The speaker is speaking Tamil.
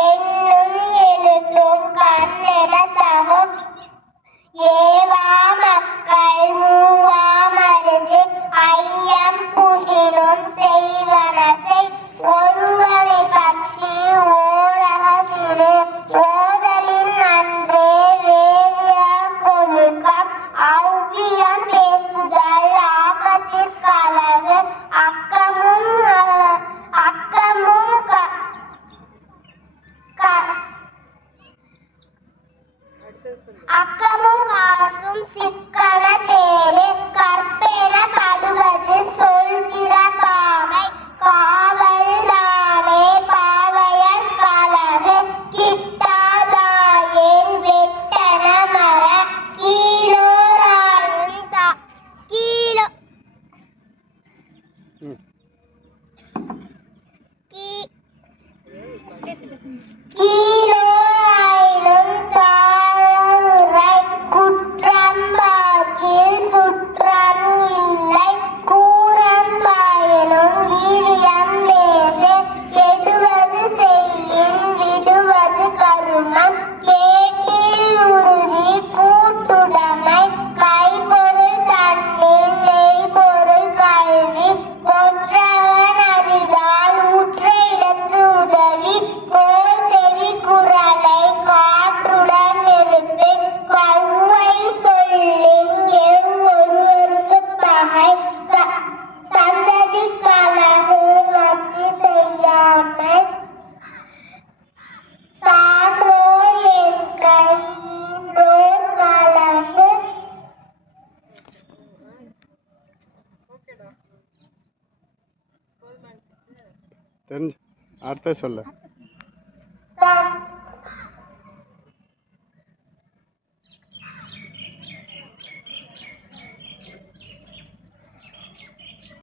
என்னும் எழுத்தும் கண்ணெனத்தகும் ஏவா மக்கள் மூவா மருந்து ஐயம் புகிலும் செய்வனசை ஒருவனை பற்றி ஓரகமிரு ஓதலின் அன்றே வேதியார் கொழுக்கம் அவ்வியம் பேசுதல் ஆக்கத்திற்கழகு அக்கமும் காசும் சிக்கன தேடு கற்பென படுவது சொல்கிறகாமை காவல் தானே பாவையர் கழகு கிட்டாதாயேன் வெட்டன மர கீழோராயும் கீழோராயினும் தாழவுரை குற்றம்பாக்கில் குற்றம் இல்லை கூறம்பாயினும் ஈரியம் பேசு கெடுவது செய்யின் விடுவது கருமம் கேட்டில் உறுதி கூட்டுடைமை கைப்பொருள் தன்னின் மெய்ப்பொருள் கல்வி கொற்றவன் அறிதால் ஊற்ற இடத்து உதவி கோர் செவி குரலை காற்றுடன் நெருப்பு கவ்வை சொல்லின் எவ்வொருவருக்கு பகை சந்ததி கழகு மத்தி செய்யாமை சான்றோர் என் கையின்றோர் கழகு தெரிஞ்சு அடுத்த சொல்ல